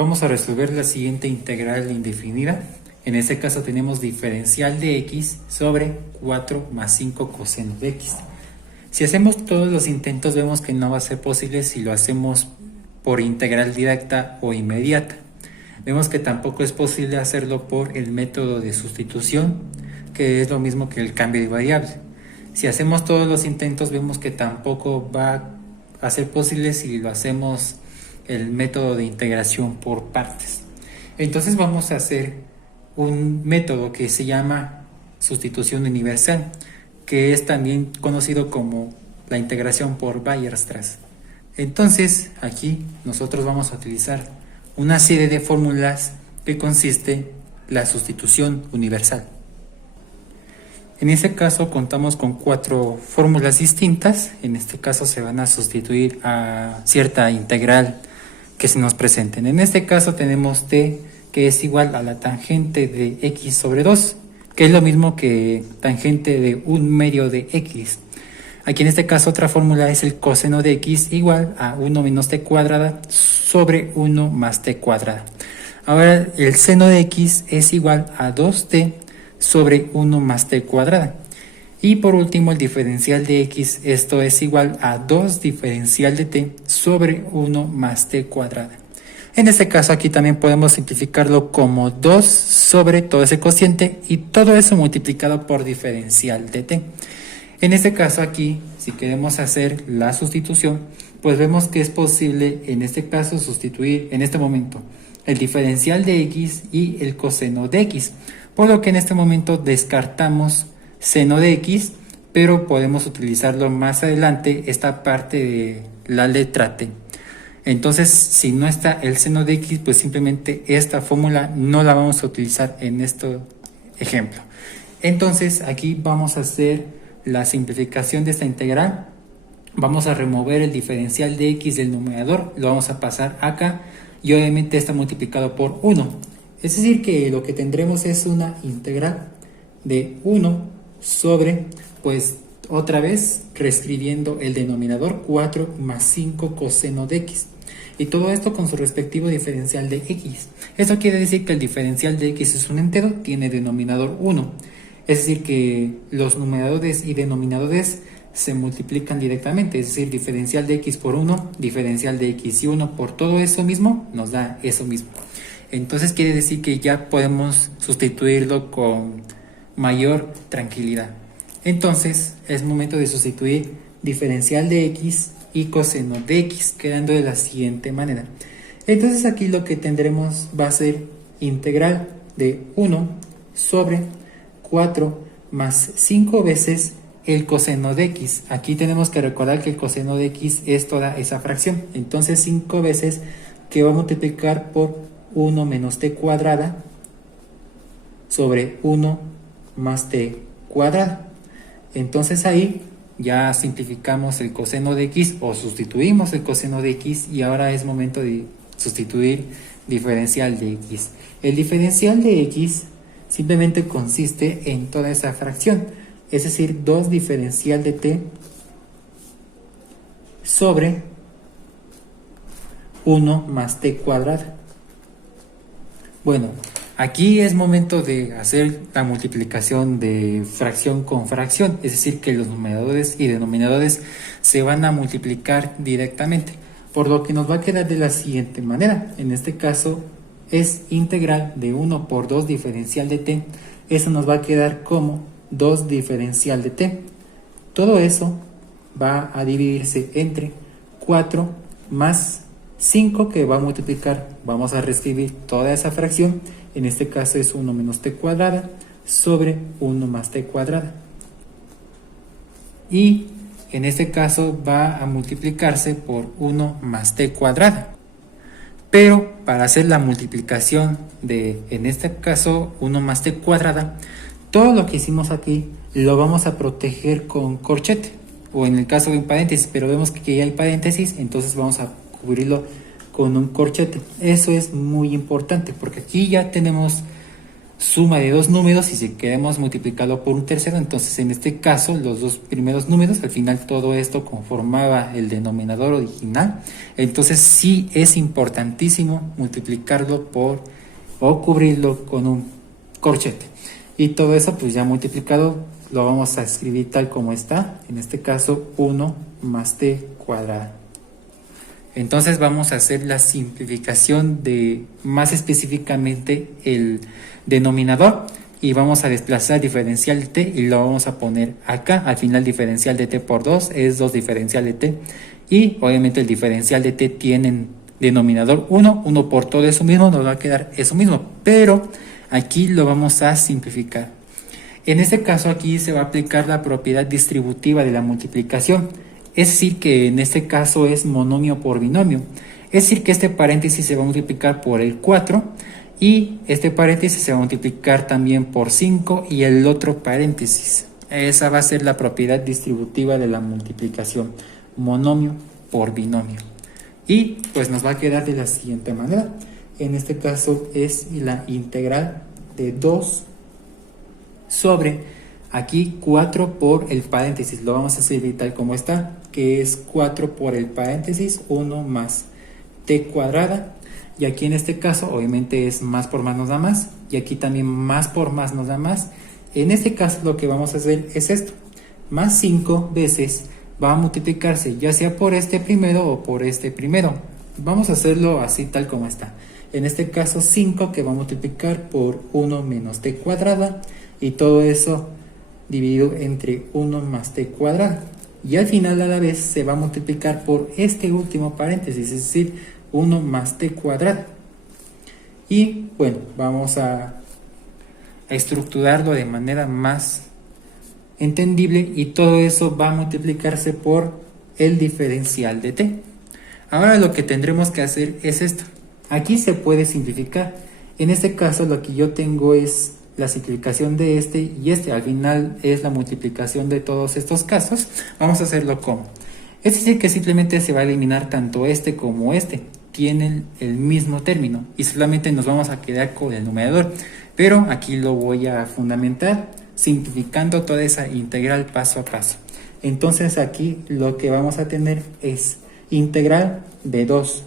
Vamos a resolver la siguiente integral indefinida. En este caso tenemos diferencial de x sobre 4 más 5 coseno de x. Si hacemos todos los intentos vemos que no va a ser posible si lo hacemos por integral directa o inmediata. Vemos que tampoco es posible hacerlo por el método de sustitución, que es lo mismo que el cambio de variable. Si hacemos todos los intentos vemos que tampoco va a ser posible si lo hacemos el método de integración por partes. Entonces vamos a hacer un método que se llama sustitución universal, que es también conocido como la integración por Weierstrass. Entonces aquí nosotros vamos a utilizar una serie de fórmulas que consiste la sustitución universal. En este caso contamos con 4 fórmulas distintas. En este caso se van a sustituir a cierta integral que se nos presenten. En este caso tenemos t, que es igual a la tangente de x sobre 2, que es lo mismo que tangente de 1/2 de x. Aquí en este caso otra fórmula es el coseno de x igual a 1 menos t cuadrada sobre 1 más t cuadrada. Ahora el seno de x es igual a 2t sobre 1 más t cuadrada. Y por último el diferencial de x, esto es igual a 2 diferencial de t sobre 1 más t cuadrada. En este caso aquí también podemos simplificarlo como 2 sobre todo ese cociente y todo eso multiplicado por diferencial de t. En este caso aquí, si queremos hacer la sustitución, pues vemos que es posible en este caso sustituir en este momento el diferencial de x y el coseno de x. Por lo que en este momento descartamos seno de x, pero podemos utilizarlo más adelante esta parte de la letra t. Entonces, si no está el seno de x, pues simplemente esta fórmula no la vamos a utilizar en este ejemplo. Entonces, aquí vamos a hacer la simplificación de esta integral. Vamos a remover el diferencial de x del numerador, lo vamos a pasar acá y obviamente está multiplicado por 1. Es decir que lo que tendremos es una integral de 1 sobre, pues otra vez reescribiendo el denominador 4 más 5 coseno de x. Y todo esto con su respectivo diferencial de x. Esto quiere decir que el diferencial de x es un entero, tiene denominador 1. Es decir que los numeradores y denominadores se multiplican directamente. Es decir, diferencial de x por 1, diferencial de x y 1 por todo eso mismo, nos da eso mismo. Entonces quiere decir que ya podemos sustituirlo con mayor tranquilidad. Entonces es momento de sustituir diferencial de x y coseno de x, quedando de la siguiente manera. Entonces aquí lo que tendremos va a ser integral de 1 sobre 4 más 5 veces el coseno de x. Aquí tenemos que recordar que el coseno de x es toda esa fracción. Entonces 5 veces que va a multiplicar por 1 menos t cuadrada sobre 1 más t cuadrada. Entonces ahí ya simplificamos el coseno de x o sustituimos el coseno de x y ahora es momento de sustituir diferencial de x. El diferencial de x simplemente consiste en toda esa fracción, es decir, 2 diferencial de t sobre 1 más t cuadrada. Bueno, aquí es momento de hacer la multiplicación de fracción con fracción, es decir, que los numeradores y denominadores se van a multiplicar directamente, por lo que nos va a quedar de la siguiente manera. En este caso es integral de 1 por 2 diferencial de t, eso nos va a quedar como 2 diferencial de t. Todo eso va a dividirse entre 4 más 5 que va a multiplicar, vamos a reescribir toda esa fracción, en este caso es 1 menos t cuadrada sobre 1 más t cuadrada. Y en este caso va a multiplicarse por 1 más t cuadrada. Pero para hacer la multiplicación de, en este caso, 1 más t cuadrada, todo lo que hicimos aquí lo vamos a proteger con corchete, o en el caso de un paréntesis, pero vemos que ya hay paréntesis, entonces vamos a cubrirlo con un corchete. Eso es muy importante porque aquí ya tenemos suma de dos números y si queremos multiplicarlo por un tercero, entonces en este caso los dos primeros números, al final todo esto conformaba el denominador original. Entonces sí es importantísimo multiplicarlo por o cubrirlo con un corchete. Y todo eso pues ya multiplicado lo vamos a escribir tal como está, en este caso 1 más t cuadrada. Entonces vamos a hacer la simplificación de más específicamente el denominador y vamos a desplazar diferencial de t y lo vamos a poner acá. Al final diferencial de t por 2 es 2 diferencial de t y obviamente el diferencial de t tiene denominador 1, 1 por todo eso mismo nos va a quedar eso mismo, pero aquí lo vamos a simplificar. En este caso aquí se va a aplicar la propiedad distributiva de la multiplicación. Es decir que en este caso es monomio por binomio. Es decir que este paréntesis se va a multiplicar por el 4 y este paréntesis se va a multiplicar también por 5 y el otro paréntesis. Esa va a ser la propiedad distributiva de la multiplicación. Monomio por binomio. Y pues nos va a quedar de la siguiente manera. En este caso es la integral de 2 sobre aquí 4 por el paréntesis. Lo vamos a escribir tal como está, que es 4 por el paréntesis 1 más t cuadrada. Y aquí en este caso obviamente es más por más nos da más. Y aquí también más por más nos da más. En este caso lo que vamos a hacer es esto. Más 5 veces va a multiplicarse ya sea por este primero o por este primero. Vamos a hacerlo así tal como está. En este caso 5 que va a multiplicar por 1 menos t cuadrada. Y todo eso dividido entre 1 más t cuadrada. Y al final a la vez se va a multiplicar por este último paréntesis, es decir, 1 más t cuadrada. Y bueno, vamos a estructurarlo de manera más entendible y todo eso va a multiplicarse por el diferencial de t. Ahora lo que tendremos que hacer es esto. Aquí se puede simplificar. En este caso lo que yo tengo es la simplificación de este y este, al final es la multiplicación de todos estos casos. Vamos a hacerlo como. Es decir que simplemente se va a eliminar tanto este como este. Tienen el mismo término y solamente nos vamos a quedar con el numerador. Pero aquí lo voy a fundamentar simplificando toda esa integral paso a paso. Entonces aquí lo que vamos a tener es integral de 2.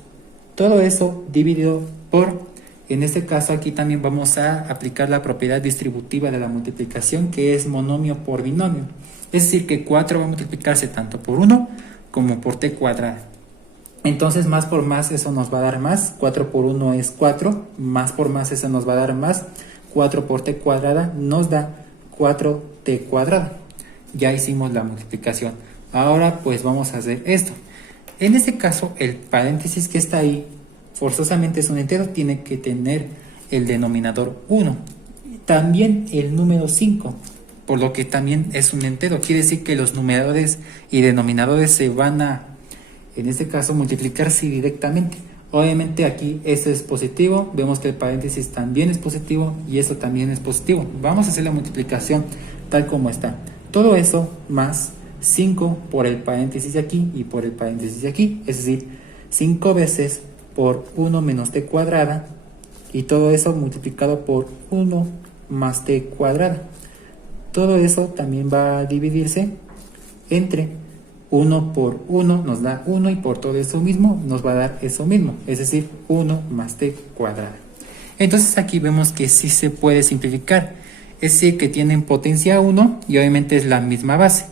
Todo eso dividido por... En este caso aquí también vamos a aplicar la propiedad distributiva de la multiplicación que es monomio por binomio. Es decir que 4 va a multiplicarse tanto por 1 como por t cuadrada. Entonces más por más eso nos va a dar más. 4 por 1 es 4. Más por más eso nos va a dar más. 4 por t cuadrada nos da 4t cuadrada. Ya hicimos la multiplicación. Ahora pues vamos a hacer esto. En este caso el paréntesis que está ahí forzosamente es un entero, tiene que tener el denominador 1. También el número 5, por lo que también es un entero. Quiere decir que los numeradores y denominadores se van a, en este caso, multiplicarse directamente. Obviamente aquí esto es positivo, vemos que el paréntesis también es positivo y eso también es positivo. Vamos a hacer la multiplicación tal como está. Todo eso más 5 por el paréntesis de aquí y por el paréntesis de aquí, es decir, 5 veces por 1 menos t cuadrada y todo eso multiplicado por 1 más t cuadrada. Todo eso también va a dividirse entre 1 por 1 nos da 1 y por todo eso mismo nos va a dar eso mismo, es decir, 1 más t cuadrada. Entonces aquí vemos que sí se puede simplificar, es decir que tienen potencia 1 y obviamente es la misma base.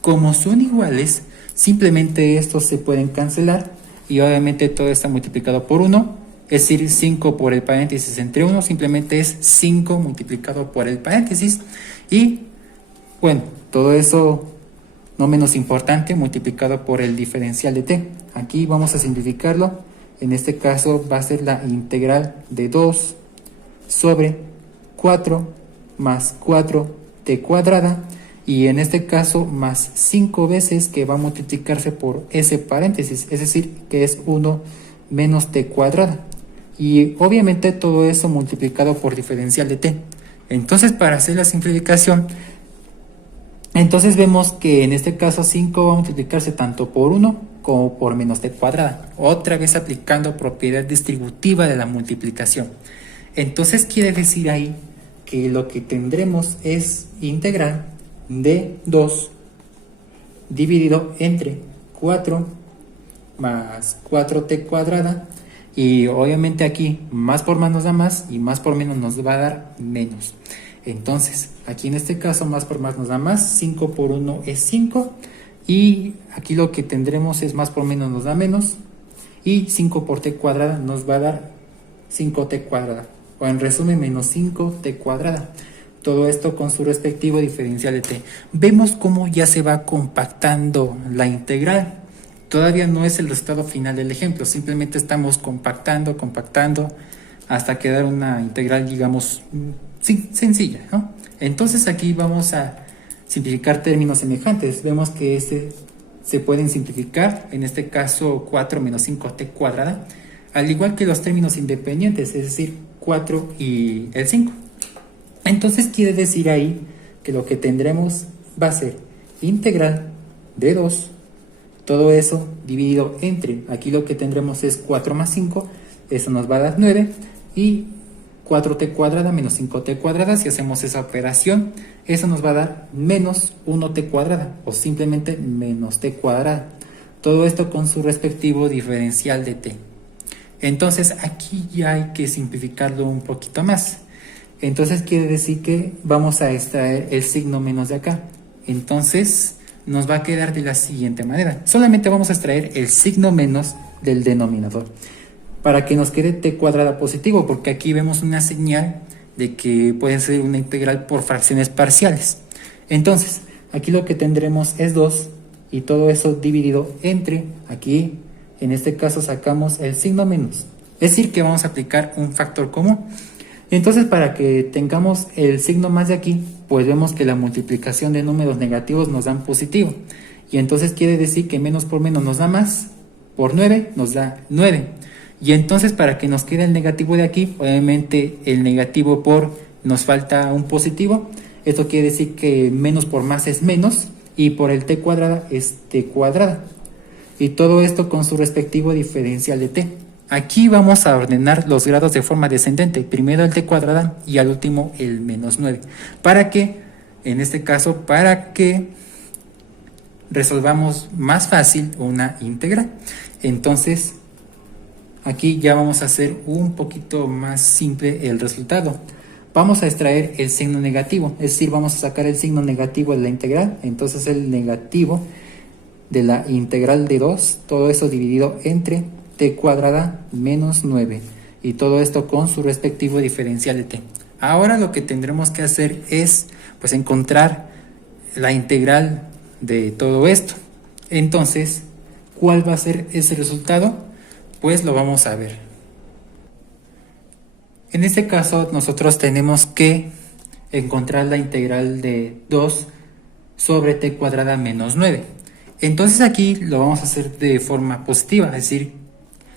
Como son iguales, simplemente estos se pueden cancelar y obviamente todo está multiplicado por 1, es decir, 5 por el paréntesis entre 1 simplemente es 5 multiplicado por el paréntesis y bueno, todo eso no menos importante multiplicado por el diferencial de t. Aquí vamos a simplificarlo, en este caso va a ser la integral de 2 sobre 4 más 4t cuadrada y en este caso más 5 veces que va a multiplicarse por ese paréntesis, es decir que es 1 menos t cuadrada y obviamente todo eso multiplicado por diferencial de t. Entonces para hacer la simplificación, entonces vemos que en este caso 5 va a multiplicarse tanto por 1 como por menos t cuadrada, otra vez aplicando propiedad distributiva de la multiplicación. Entonces quiere decir ahí que lo que tendremos es integral de 2 dividido entre 4 más 4t cuadrada, y obviamente aquí más por más nos da más y más por menos nos va a dar menos. Entonces aquí en este caso más por más nos da más, 5 por 1 es 5, y aquí lo que tendremos es más por menos nos da menos, y 5 por t cuadrada nos va a dar 5t cuadrada, o en resumen menos 5t cuadrada. Todo esto con su respectivo diferencial de t. Vemos cómo ya se va compactando la integral. Todavía no es el resultado final del ejemplo, simplemente estamos compactando hasta quedar una integral, digamos, sencilla, ¿no? Entonces aquí vamos a simplificar términos semejantes. Vemos que se pueden simplificar, en este caso 4 menos 5t cuadrada, al igual que los términos independientes, es decir, 4 y el 5. Entonces quiere decir ahí que lo que tendremos va a ser integral de 2, todo eso dividido entre, aquí lo que tendremos es 4 más 5, eso nos va a dar 9, y 4t cuadrada menos 5t cuadrada, si hacemos esa operación, eso nos va a dar menos 1t cuadrada, o simplemente menos t cuadrada. Todo esto con su respectivo diferencial de t. Entonces aquí ya hay que simplificarlo un poquito más. Entonces quiere decir que vamos a extraer el signo menos de acá. Entonces nos va a quedar de la siguiente manera. Solamente vamos a extraer el signo menos del denominador, para que nos quede t cuadrada positivo, porque aquí vemos una señal de que puede ser una integral por fracciones parciales. Entonces aquí lo que tendremos es 2, y todo eso dividido entre, aquí en este caso sacamos el signo menos, es decir que vamos a aplicar un factor común. Entonces, para que tengamos el signo más de aquí, pues vemos que la multiplicación de números negativos nos dan positivo, y entonces quiere decir que menos por menos nos da más, por 9 nos da 9, y entonces para que nos quede el negativo de aquí, obviamente el negativo por nos falta un positivo, esto quiere decir que menos por más es menos, y por el t cuadrada es t cuadrada, y todo esto con su respectivo diferencial de t. Aquí vamos a ordenar los grados de forma descendente, primero el t cuadrada y al último el menos 9, para que, en este caso, para que resolvamos más fácil una integral. Entonces aquí ya vamos a hacer un poquito más simple el resultado. Vamos a extraer el signo negativo, es decir, vamos a sacar el signo negativo de la integral. Entonces el negativo de la integral de 2, todo eso dividido entre t cuadrada menos 9, y todo esto con su respectivo diferencial de t. Ahora lo que tendremos que hacer es pues encontrar la integral de todo esto. Entonces, ¿cuál va a ser ese resultado? Pues lo vamos a ver. En este caso nosotros tenemos que encontrar la integral de 2 sobre t cuadrada menos 9. Entonces aquí lo vamos a hacer de forma positiva, es decir,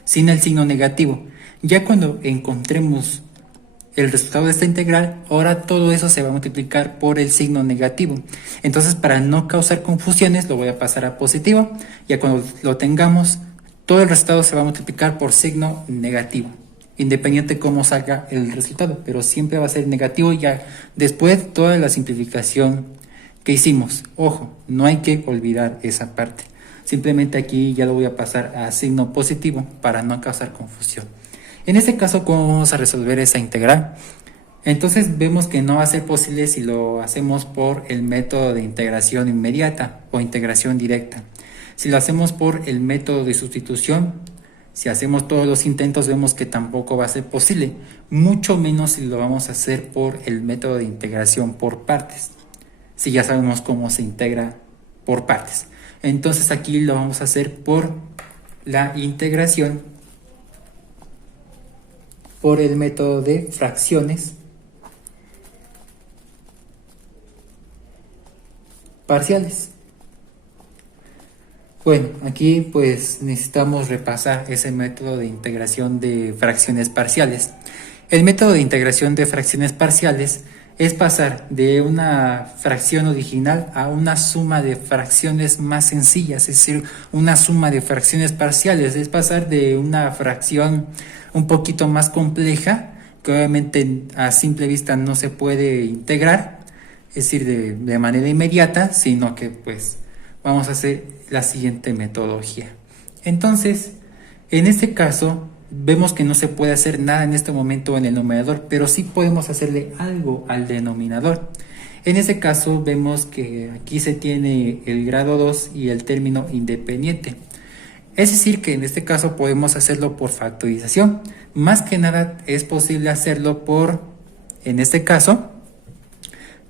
sin el signo negativo. Ya cuando encontremos el resultado de esta integral, ahora todo eso se va a multiplicar por el signo negativo. Entonces, para no causar confusiones, lo voy a pasar a positivo. Ya cuando lo tengamos, todo el resultado se va a multiplicar por signo negativo, independiente cómo salga el resultado, pero siempre va a ser negativo. Ya después toda la simplificación que hicimos, ojo, no hay que olvidar esa parte. Simplemente aquí ya lo voy a pasar a signo positivo para no causar confusión. En este caso, ¿cómo vamos a resolver esa integral? Entonces vemos que no va a ser posible si lo hacemos por el método de integración inmediata o integración directa. Si lo hacemos por el método de sustitución, si hacemos todos los intentos, vemos que tampoco va a ser posible, mucho menos si lo vamos a hacer por el método de integración por partes, si ya sabemos cómo se integra por partes. Entonces aquí lo vamos a hacer por la integración por el método de fracciones parciales. Bueno, aquí pues necesitamos repasar ese método de integración de fracciones parciales. El método de integración de fracciones parciales es pasar de una fracción original a una suma de fracciones más sencillas, es decir, una suma de fracciones parciales. Es pasar de una fracción un poquito más compleja, que obviamente a simple vista no se puede integrar, es decir, de manera inmediata, sino que pues vamos a hacer la siguiente metodología. Entonces, en este caso, vemos que no se puede hacer nada en este momento en el numerador, pero sí podemos hacerle algo al denominador. En este caso, vemos que aquí se tiene el grado 2 y el término independiente. Es decir, que en este caso podemos hacerlo por factorización. Más que nada es posible hacerlo en este caso,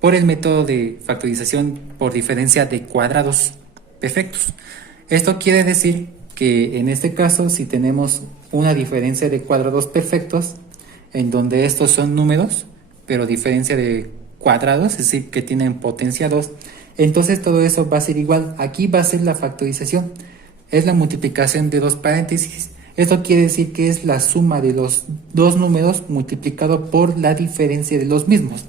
por el método de factorización por diferencia de cuadrados perfectos. Esto quiere decir que en este caso, si tenemos una diferencia de cuadrados perfectos, en donde estos son números, pero diferencia de cuadrados, es decir, que tienen potencia 2, entonces todo eso va a ser igual. Aquí va a ser la factorización, es la multiplicación de dos paréntesis. Esto quiere decir que es la suma de los dos números multiplicado por la diferencia de los mismos.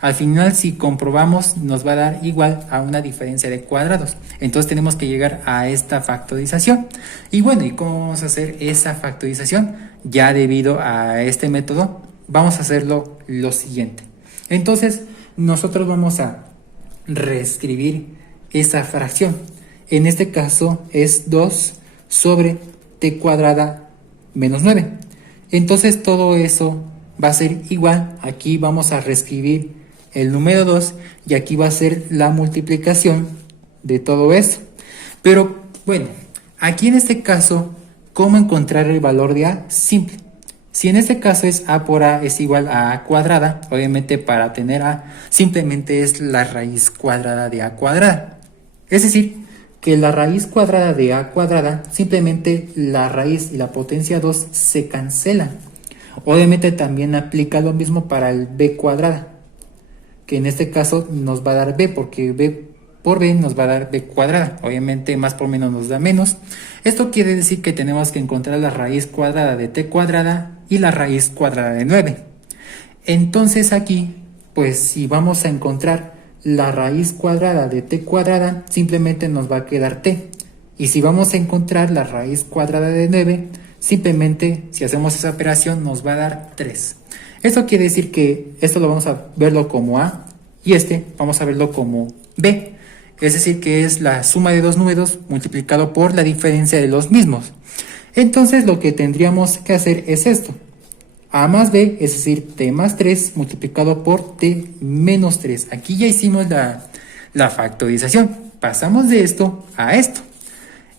Al final, si comprobamos, nos va a dar igual a una diferencia de cuadrados. Entonces tenemos que llegar a esta factorización. Y bueno, ¿y cómo vamos a hacer esa factorización? Ya debido a este método, vamos a hacerlo lo siguiente. Entonces, nosotros vamos a reescribir esa fracción. En este caso es 2 sobre t cuadrada menos 9. Entonces todo eso va a ser igual. Aquí vamos a reescribir el número 2 y aquí va a ser la multiplicación de todo eso. Pero bueno, aquí en este caso, ¿cómo encontrar el valor de a? Simple. Si en este caso es a por a es igual a a cuadrada, obviamente para tener a simplemente es la raíz cuadrada de a cuadrada. Es decir, que la raíz cuadrada de a cuadrada, simplemente la raíz y la potencia 2 se cancelan. Obviamente también aplica lo mismo para el b cuadrada, que en este caso nos va a dar b, porque b por b nos va a dar b cuadrada. Obviamente más por menos nos da menos. Esto quiere decir que tenemos que encontrar la raíz cuadrada de t cuadrada y la raíz cuadrada de 9. Entonces aquí, pues si vamos a encontrar la raíz cuadrada de t cuadrada, simplemente nos va a quedar t. Y si vamos a encontrar la raíz cuadrada de 9, simplemente si hacemos esa operación nos va a dar 3. Esto quiere decir que esto lo vamos a verlo como a y este vamos a verlo como b. Es decir, que es la suma de dos números multiplicado por la diferencia de los mismos. Entonces lo que tendríamos que hacer es esto. A más b, es decir, t más 3 multiplicado por t menos 3. Aquí ya hicimos la factorización. Pasamos de esto a esto.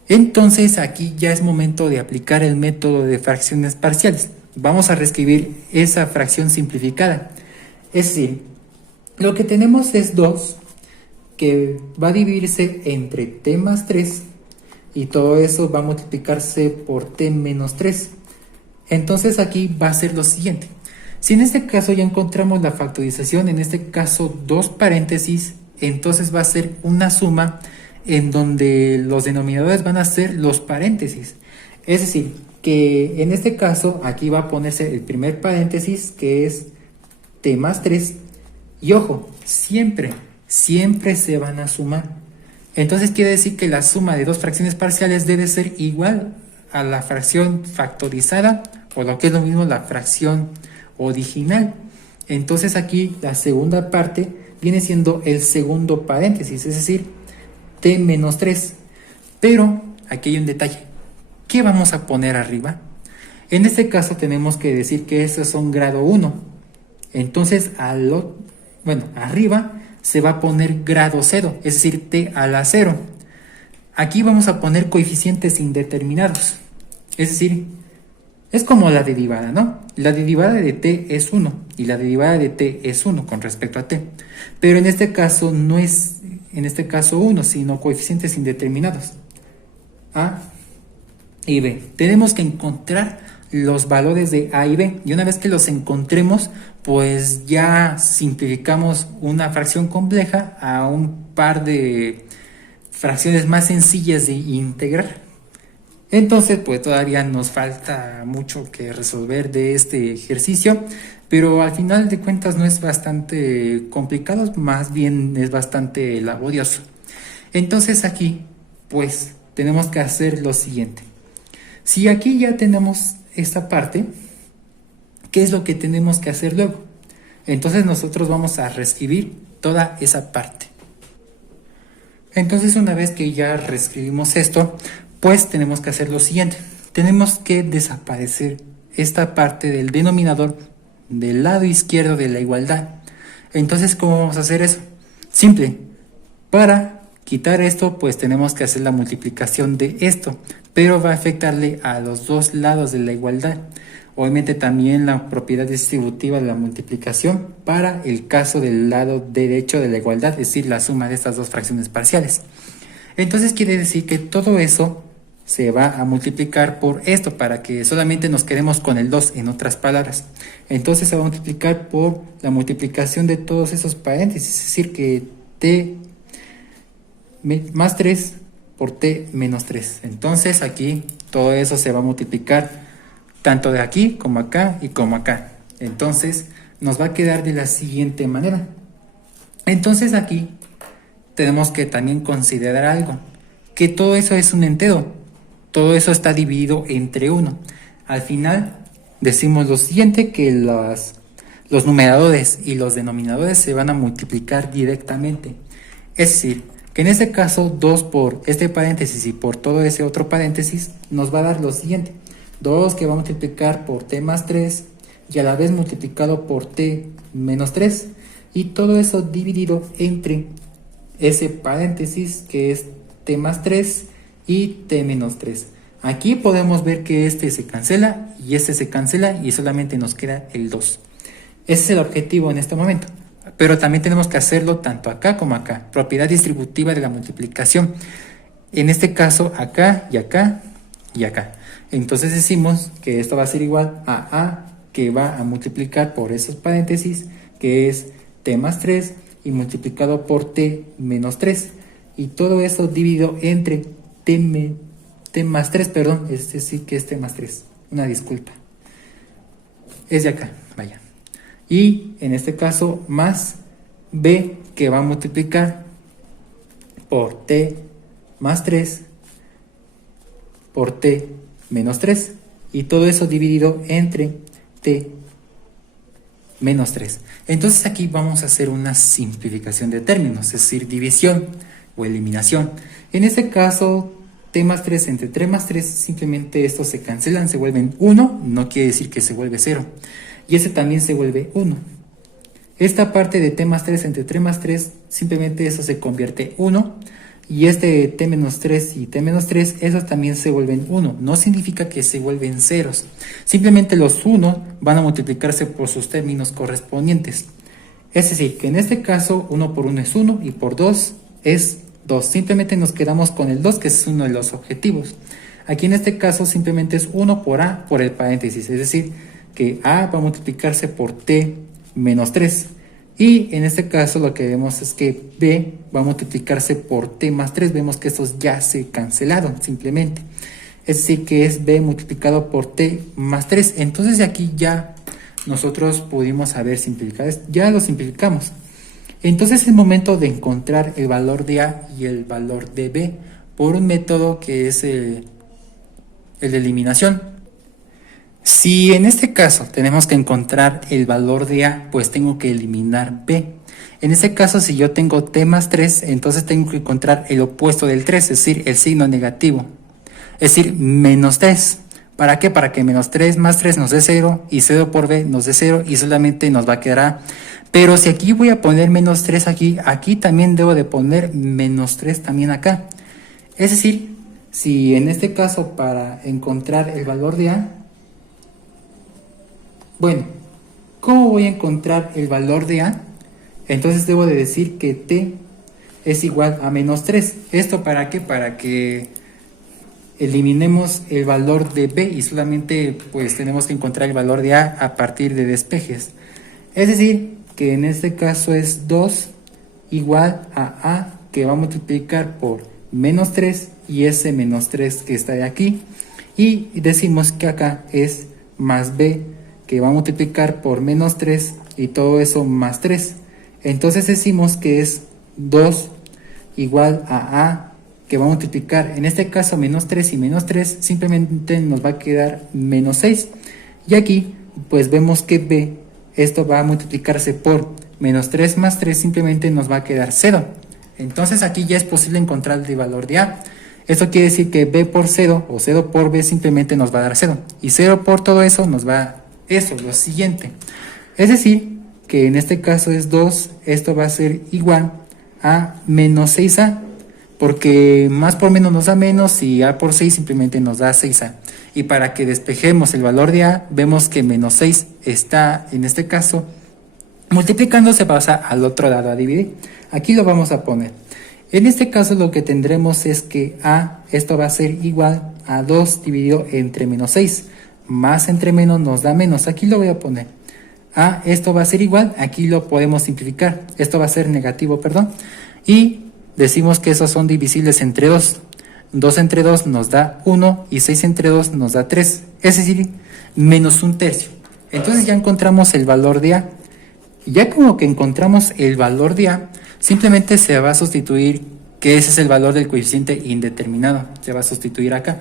Entonces aquí ya es momento de aplicar el método de fracciones parciales. Vamos a reescribir esa fracción simplificada. Es decir, lo que tenemos es 2 que va a dividirse entre t más 3 y todo eso va a multiplicarse por t menos 3. Entonces aquí va a ser lo siguiente. Si en este caso ya encontramos la factorización, en este caso dos paréntesis, entonces va a ser una suma en donde los denominadores van a ser los paréntesis. Es decir, que en este caso aquí va a ponerse el primer paréntesis, que es t más 3, y ojo, siempre se van a sumar. Entonces quiere decir que la suma de dos fracciones parciales debe ser igual a la fracción factorizada, o lo que es lo mismo, la fracción original. Entonces aquí la segunda parte viene siendo el segundo paréntesis, es decir, t menos 3. Pero aquí hay un detalle. ¿Qué vamos a poner arriba? En este caso tenemos que decir que estos son grado 1. Entonces, arriba se va a poner grado 0, es decir, t a la 0. Aquí vamos a poner coeficientes indeterminados. Es decir, es como la derivada, ¿no? La derivada de t es 1 y la derivada de t es 1 con respecto a t. Pero en este caso no es, 1, sino coeficientes indeterminados. A y b. Tenemos que encontrar los valores de a y b. Y una vez que los encontremos, pues ya simplificamos una fracción compleja a un par de fracciones más sencillas de integrar. Entonces, pues todavía nos falta mucho que resolver de este ejercicio, pero al final de cuentas no es bastante complicado, más bien es bastante laborioso. Entonces aquí, pues tenemos que hacer lo siguiente. Si aquí ya tenemos esta parte, ¿qué es lo que tenemos que hacer luego? Entonces nosotros vamos a reescribir toda esa parte. Entonces una vez que ya reescribimos esto, pues tenemos que hacer lo siguiente. Tenemos que desaparecer esta parte del denominador del lado izquierdo de la igualdad. Entonces, ¿cómo vamos a hacer eso? Simple. Para quitar esto, pues tenemos que hacer la multiplicación de esto, pero va a afectarle a los dos lados de la igualdad. Obviamente también la propiedad distributiva de la multiplicación para el caso del lado derecho de la igualdad, es decir, la suma de estas dos fracciones parciales. Entonces quiere decir que todo eso se va a multiplicar por esto para que solamente nos quedemos con el 2, en otras palabras. Entonces se va a multiplicar por la multiplicación de todos esos paréntesis, es decir, que t más 3 por t menos 3. Entonces aquí todo eso se va a multiplicar tanto de aquí como acá y como acá. Entonces nos va a quedar de la siguiente manera. Entonces aquí tenemos que también considerar algo, que todo eso es un entero. Todo eso está dividido entre 1. Al final decimos lo siguiente, que los numeradores y los denominadores se van a multiplicar directamente. Es decir, que en este caso 2 por este paréntesis y por todo ese otro paréntesis nos va a dar lo siguiente. 2 que va a multiplicar por t más 3 y a la vez multiplicado por t menos 3. Y todo eso dividido entre ese paréntesis que es t más 3 y t menos 3. Aquí podemos ver que este se cancela y solamente nos queda el 2. Ese es el objetivo en este momento. Pero también tenemos que hacerlo tanto acá como acá. Propiedad distributiva de la multiplicación. En este caso acá y acá y acá. Entonces decimos que esto va a ser igual a A, que va a multiplicar por esos paréntesis, que es t más 3 y multiplicado por t menos 3. Y todo eso dividido entre t más 3, perdón, es decir que es t más 3, una disculpa, es de acá, vaya, y en este caso más b que va a multiplicar por t más 3 por t menos 3 y todo eso dividido entre t menos 3. Entonces aquí vamos a hacer una simplificación de términos, es decir, división o eliminación. En este caso t más 3 entre t más 3, simplemente estos se cancelan, se vuelven 1, no quiere decir que se vuelve 0. Y ese también se vuelve 1. Esta parte de t más 3 entre t más 3, simplemente eso se convierte 1. Y este t menos 3 y t menos 3, esos también se vuelven 1. No significa que se vuelven ceros. Simplemente los 1 van a multiplicarse por sus términos correspondientes. Es decir, que en este caso 1 por 1 es 1 y por 2 es 2. Simplemente nos quedamos con el 2, que es uno de los objetivos. Aquí en este caso simplemente es 1 por a por el paréntesis. Es decir, que a va a multiplicarse por t menos 3. Y en este caso lo que vemos es que b va a multiplicarse por t más 3. Vemos que estos ya se cancelaron simplemente. Es decir, que es b multiplicado por t más 3. Entonces de aquí ya nosotros pudimos haber simplificado. Ya lo simplificamos. Entonces es el momento de encontrar el valor de a y el valor de b por un método que es el de eliminación. Si en este caso tenemos que encontrar el valor de a, pues tengo que eliminar b. En este caso, si yo tengo t más 3, entonces tengo que encontrar el opuesto del 3, es decir, el signo negativo. Es decir, menos 3. ¿Para qué? Para que menos 3 más 3 nos dé 0 y 0 por b nos dé 0 y solamente nos va a quedar a. Pero si aquí voy a poner menos 3 aquí también debo de poner menos 3 también acá. Es decir, si en este caso para encontrar el valor de a, bueno, ¿cómo voy a encontrar el valor de a? Entonces debo de decir que t es igual a menos 3. ¿Esto para qué? Para que eliminemos el valor de b y solamente pues tenemos que encontrar el valor de a partir de despejes. Es decir, que en este caso es 2 igual a que va a multiplicar por menos 3 y ese menos 3 que está de aquí. Y decimos que acá es más b que va a multiplicar por menos 3 y todo eso más 3. Entonces decimos que es 2 igual a que va a multiplicar, en este caso menos 3 y menos 3, simplemente nos va a quedar menos 6. Y aquí pues vemos que b, esto va a multiplicarse por menos 3 más 3, simplemente nos va a quedar 0. Entonces aquí ya es posible encontrar el valor de a. Esto quiere decir que b por 0 o 0 por b simplemente nos va a dar 0. Y 0 por todo eso nos va a dar eso, lo siguiente. Es decir, que en este caso es 2, esto va a ser igual a menos 6a, porque más por menos nos da menos y a por 6 simplemente nos da 6a. Y para que despejemos el valor de a, vemos que menos 6 está, en este caso, multiplicando se pasa al otro lado a dividir. Aquí lo vamos a poner. En este caso lo que tendremos es que a, esto va a ser igual a 2 dividido entre menos 6. Más entre menos nos da menos. Aquí lo voy a poner. A, esto va a ser igual, aquí lo podemos simplificar. Esto va a ser negativo, perdón. Y decimos que esos son divisibles entre 2. 2 entre 2 nos da 1 y 6 entre 2 nos da 3. Es decir, menos un tercio. Entonces ya encontramos el valor de a. Ya como que encontramos el valor de a, simplemente se va a sustituir, que ese es el valor del coeficiente indeterminado. Se va a sustituir acá.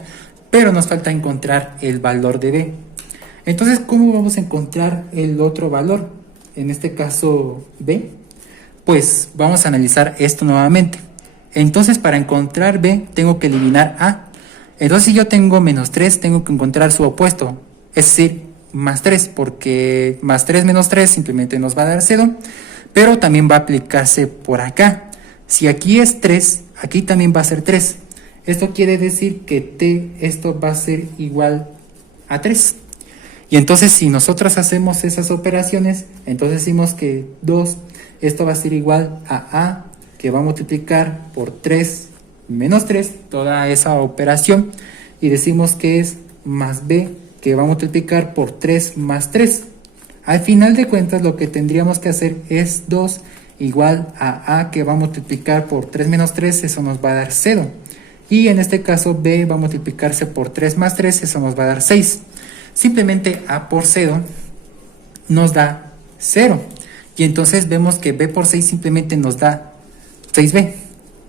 Pero nos falta encontrar el valor de b. Entonces, ¿cómo vamos a encontrar el otro valor? En este caso, b. Pues vamos a analizar esto nuevamente. Entonces, para encontrar b, tengo que eliminar a. Entonces, si yo tengo menos 3, tengo que encontrar su opuesto. Es decir, más 3, porque más 3 menos 3 simplemente nos va a dar 0. Pero también va a aplicarse por acá. Si aquí es 3, aquí también va a ser 3. Esto quiere decir que t, esto va a ser igual a 3. Y entonces si nosotros hacemos esas operaciones, entonces decimos que 2, esto va a ser igual a que va a multiplicar por 3 menos 3, toda esa operación. Y decimos que es más b, que va a multiplicar por 3 más 3. Al final de cuentas lo que tendríamos que hacer es 2 igual a que va a multiplicar por 3 menos 3, eso nos va a dar 0. Y en este caso b va a multiplicarse por 3 más 3, eso nos va a dar 6. Simplemente a por 0 nos da 0. Y entonces vemos que b por 6 simplemente nos da 6b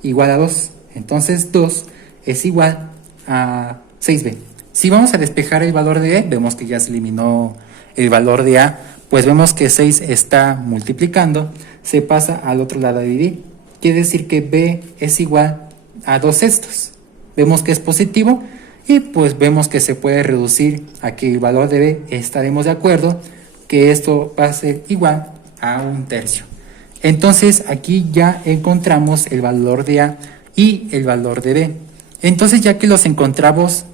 igual a 2. Entonces 2 es igual a 6b. Si vamos a despejar el valor de b, vemos que ya se eliminó el valor de a, pues vemos que 6 está multiplicando, se pasa al otro lado a dividir. Quiere decir que b es igual a 2 sextos. Vemos que es positivo y pues vemos que se puede reducir a que el valor de b, estaremos de acuerdo que esto va a ser igual a 1/3. Entonces aquí ya encontramos el valor de a y el valor de b. Entonces ya que los encontramos,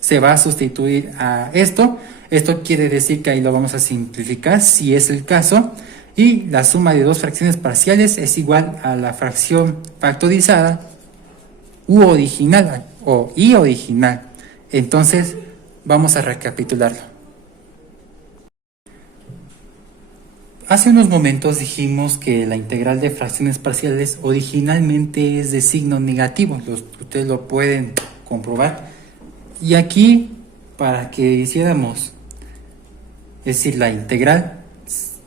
se va a sustituir a esto. Esto quiere decir que ahí lo vamos a simplificar si es el caso. Y la suma de dos fracciones parciales es igual a la fracción factorizada u original o y original. Entonces vamos a recapitularlo. Hace unos momentos dijimos que la integral de fracciones parciales originalmente es de signo negativo. Ustedes lo pueden comprobar. Y aquí, para que hiciéramos, es decir, la integral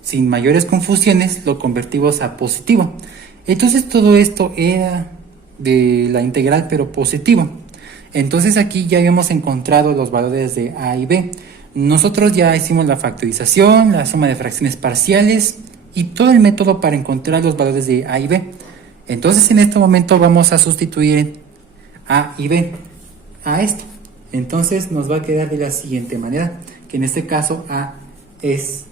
sin mayores confusiones, lo convertimos a positivo. Entonces todo esto era de la integral pero positivo. Entonces aquí ya habíamos encontrado los valores de a y b. Nosotros ya hicimos la factorización, la suma de fracciones parciales y todo el método para encontrar los valores de a y b. Entonces en este momento vamos a sustituir a y b a esto. Entonces nos va a quedar de la siguiente manera, que en este caso a es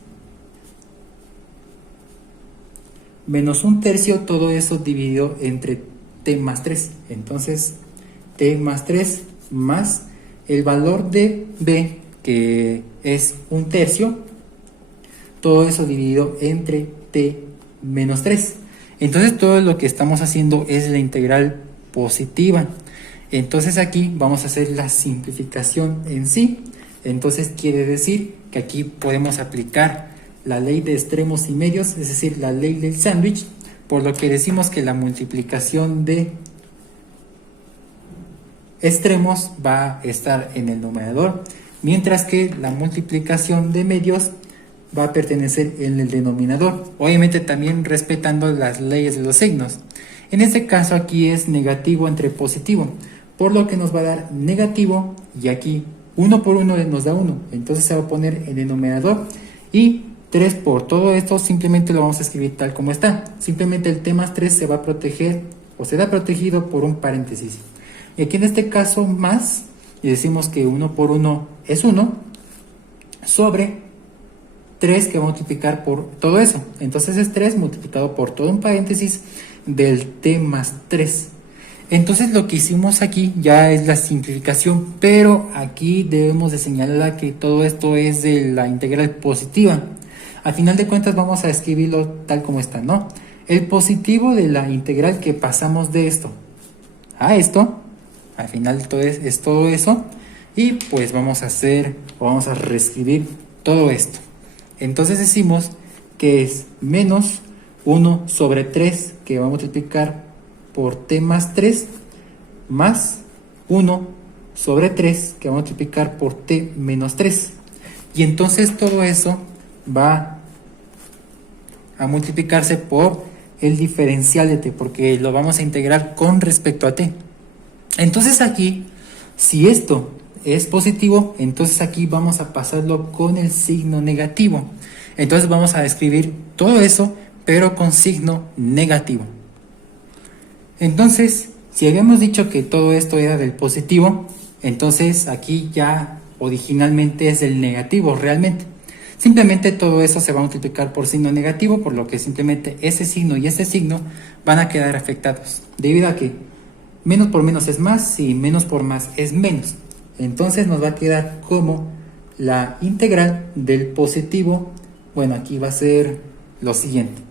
menos 1/3, todo eso dividido entre t más 3. Entonces t más 3 más el valor de b, que es 1/3, todo eso dividido entre t menos 3. Entonces todo lo que estamos haciendo es la integral positiva. Entonces aquí vamos a hacer la simplificación en sí. Entonces quiere decir que aquí podemos aplicar la ley de extremos y medios, es decir, la ley del sándwich, por lo que decimos que la multiplicación de extremos va a estar en el numerador, mientras que la multiplicación de medios va a pertenecer en el denominador, obviamente también respetando las leyes de los signos. En este caso aquí es negativo entre positivo, por lo que nos va a dar negativo y aquí 1 por 1 nos da 1, entonces se va a poner en el numerador, y 3 por todo esto simplemente lo vamos a escribir tal como está. Simplemente el t más 3 se va a proteger o será protegido por un paréntesis. Y aquí en este caso más, y decimos que 1 por 1 es 1, sobre 3 que va a multiplicar por todo eso. Entonces es 3 multiplicado por todo un paréntesis del t más 3. Entonces lo que hicimos aquí ya es la simplificación, pero aquí debemos de señalar que todo esto es de la integral positiva. Al final de cuentas vamos a escribirlo tal como está, ¿no? El positivo de la integral que pasamos de esto a esto, al final todo es todo eso, y pues vamos a reescribir todo esto. Entonces decimos que es menos 1 sobre 3 que va a multiplicar por t más 3 más 1 sobre 3 que va a multiplicar por t menos 3. Y entonces todo eso va a multiplicarse por el diferencial de t, porque lo vamos a integrar con respecto a t. Entonces aquí, si esto es positivo, entonces aquí vamos a pasarlo con el signo negativo. Entonces vamos a escribir todo eso, pero con signo negativo. Entonces, si habíamos dicho que todo esto era del positivo, entonces aquí ya originalmente es el negativo realmente. Simplemente todo eso se va a multiplicar por signo negativo, por lo que simplemente ese signo y ese signo van a quedar afectados, debido a que menos por menos es más y menos por más es menos. Entonces nos va a quedar como la integral del positivo. Bueno, aquí va a ser lo siguiente.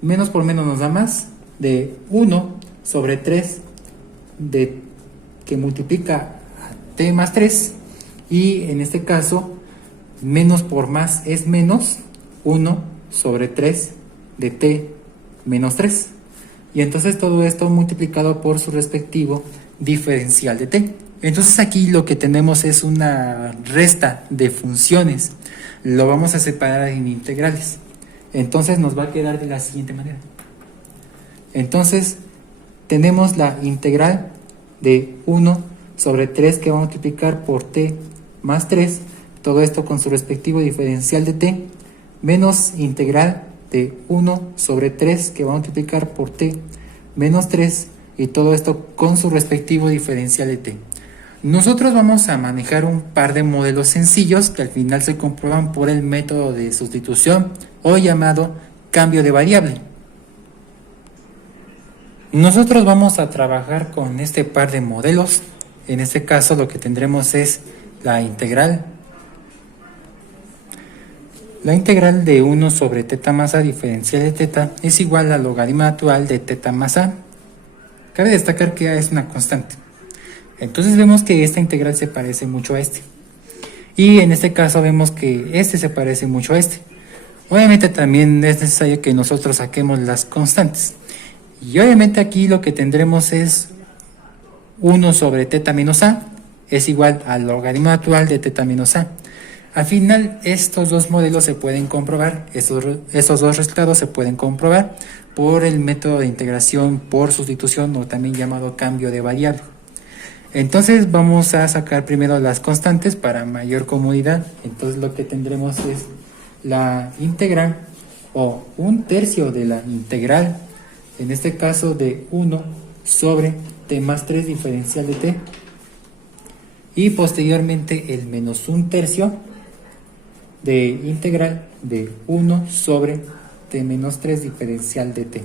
Menos por menos nos da más, de 1 sobre 3 que multiplica a t más 3, y en este caso menos por más es menos 1 sobre 3 de t menos 3, y entonces todo esto multiplicado por su respectivo diferencial de t. Entonces aquí lo que tenemos es una resta de funciones, lo vamos a separar en integrales. Entonces nos va a quedar de la siguiente manera. Entonces tenemos la integral de 1 sobre 3 que va a multiplicar por t más 3, todo esto con su respectivo diferencial de t, menos integral de 1 sobre 3 que va a multiplicar por t menos 3, y todo esto con su respectivo diferencial de t. Nosotros vamos a manejar un par de modelos sencillos que al final se comprueban por el método de sustitución o llamado cambio de variable. Nosotros vamos a trabajar con este par de modelos. En este caso lo que tendremos es la integral de 1 sobre teta más a diferencial de teta es igual al logaritmo natural de teta más a. Cabe destacar que a es una constante. Entonces vemos que esta integral se parece mucho a este. Y en este caso vemos que este se parece mucho a este. Obviamente también es necesario que nosotros saquemos las constantes. Y obviamente aquí lo que tendremos es 1 sobre teta menos a es igual al logaritmo natural de teta menos a. Al final estos dos modelos se pueden comprobar, estos dos resultados se pueden comprobar por el método de integración por sustitución, o también llamado cambio de variable. Entonces vamos a sacar primero las constantes para mayor comodidad. Entonces lo que tendremos es la integral, o un tercio de la integral, en este caso de 1 sobre t más 3 diferencial de t, y posteriormente el menos un tercio de integral de 1 sobre t menos 3 diferencial de t.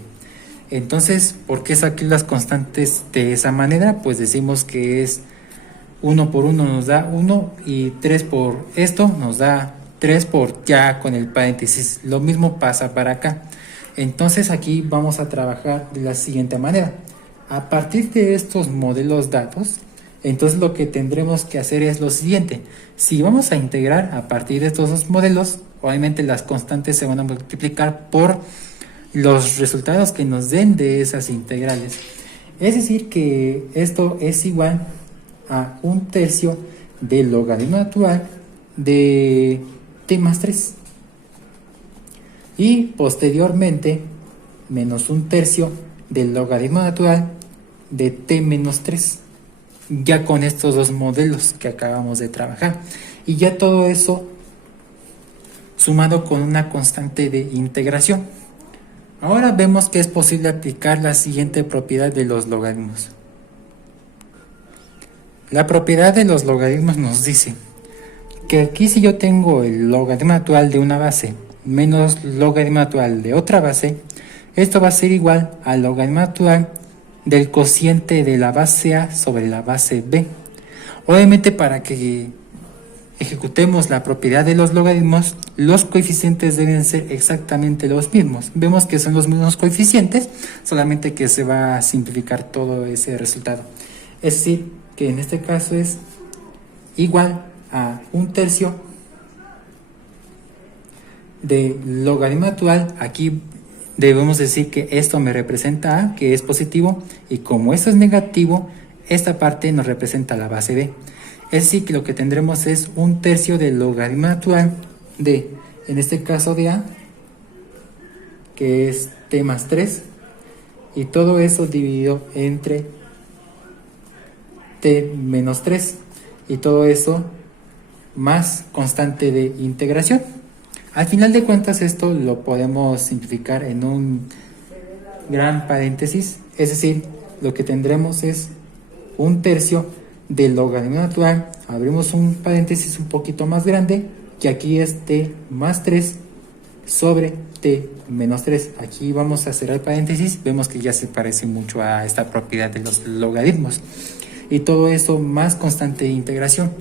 Entonces, ¿por qué saqué las constantes de esa manera? Pues decimos que es 1 por 1 nos da 1, y 3 por esto nos da 3 por ya con el paréntesis. Lo mismo pasa para acá. Entonces aquí vamos a trabajar de la siguiente manera. A partir de estos modelos datos, entonces lo que tendremos que hacer es lo siguiente. Si vamos a integrar a partir de estos dos modelos, obviamente las constantes se van a multiplicar por los resultados que nos den de esas integrales. Es decir que esto es igual a un tercio del logaritmo natural de t más 3. Y posteriormente menos un tercio del logaritmo natural de t menos 3. ya con estos dos modelos que acabamos de trabajar. Y ya todo eso sumado con una constante de integración. Ahora vemos que es posible aplicar la siguiente propiedad de los logaritmos. La propiedad de los logaritmos nos dice que aquí si yo tengo el logaritmo natural de una base menos logaritmo natural de otra base, esto va a ser igual al logaritmo natural del cociente de la base A sobre la base B. Obviamente, para que ejecutemos la propiedad de los logaritmos, los coeficientes deben ser exactamente los mismos. Vemos que son los mismos coeficientes, solamente que se va a simplificar todo ese resultado. Es decir, que en este caso es igual a 1/3 de logaritmo natural. Aquí debemos decir que esto me representa A, que es positivo, y como esto es negativo, esta parte nos representa la base B. Es decir, que lo que tendremos es 1/3 del logaritmo natural de, en este caso de A, que es t más 3, y todo eso dividido entre t menos 3, y todo eso más constante de integración. Al final de cuentas, esto lo podemos simplificar en un gran paréntesis, es decir, lo que tendremos es 1/3 del logaritmo natural, abrimos un paréntesis un poquito más grande, que aquí es t más 3 sobre t menos 3. Aquí vamos a cerrar el paréntesis, vemos que ya se parece mucho a esta propiedad de los logaritmos, y todo eso más constante de integración.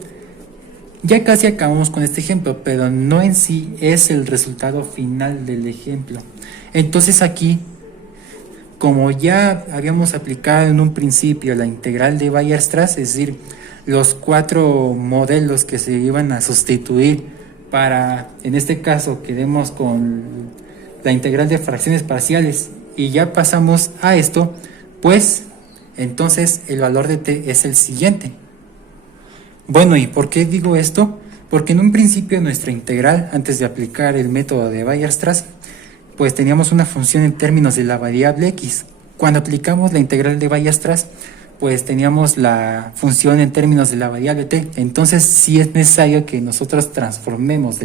Ya casi acabamos con este ejemplo, pero no en sí es el resultado final del ejemplo. Entonces aquí, como ya habíamos aplicado en un principio la integral de Weierstrass, es decir, los 4 modelos que se iban a sustituir para, en este caso, quedemos con la integral de fracciones parciales y ya pasamos a esto, pues entonces el valor de t es el siguiente. Bueno, ¿y por qué digo esto? Porque en un principio nuestra integral, antes de aplicar el método de Weierstrass, pues teníamos una función en términos de la variable x. Cuando aplicamos la integral de Weierstrass, pues teníamos la función en términos de la variable t. Entonces sí es necesario que nosotros transformemos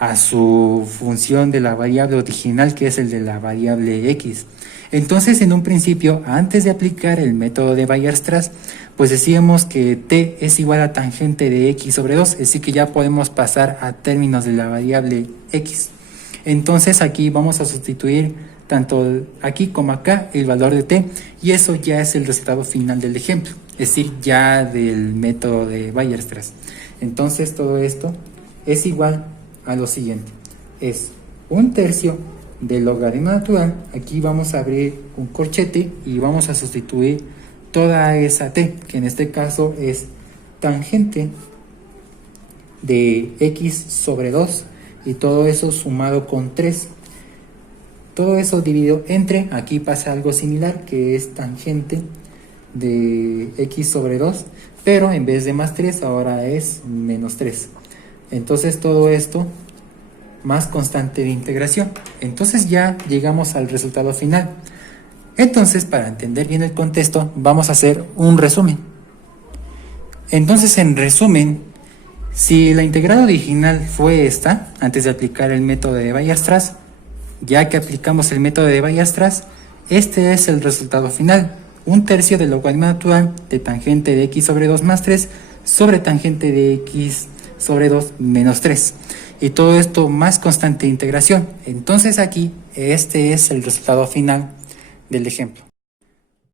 a su función de la variable original, que es el de la variable x. Entonces, en un principio, antes de aplicar el método de Weierstrass, pues decíamos que t es igual a tangente de x sobre 2, es decir, que ya podemos pasar a términos de la variable x. Entonces aquí vamos a sustituir tanto aquí como acá el valor de t, y eso ya es el resultado final del ejemplo, es decir, ya del método de Weierstrass. Entonces todo esto es igual a lo siguiente, es 1/3 del logaritmo natural. Aquí vamos a abrir un corchete y vamos a sustituir toda esa t, que en este caso es tangente de x sobre 2, y todo eso sumado con 3. Todo eso dividido entre, aquí pasa algo similar, que es tangente de x sobre 2, pero en vez de más 3 ahora es menos 3. Entonces todo esto más constante de integración. Entonces ya llegamos al resultado final. Entonces, para entender bien el contexto, vamos a hacer un resumen. Entonces, en resumen, si la integral original fue esta, antes de aplicar el método de Weierstrass, ya que aplicamos el método de Weierstrass, este es el resultado final: 1/3 del logaritmo natural de tangente de x sobre 2 más 3 sobre tangente de x sobre 2 menos 3. Y todo esto más constante de integración. Entonces aquí, este es el resultado final del ejemplo.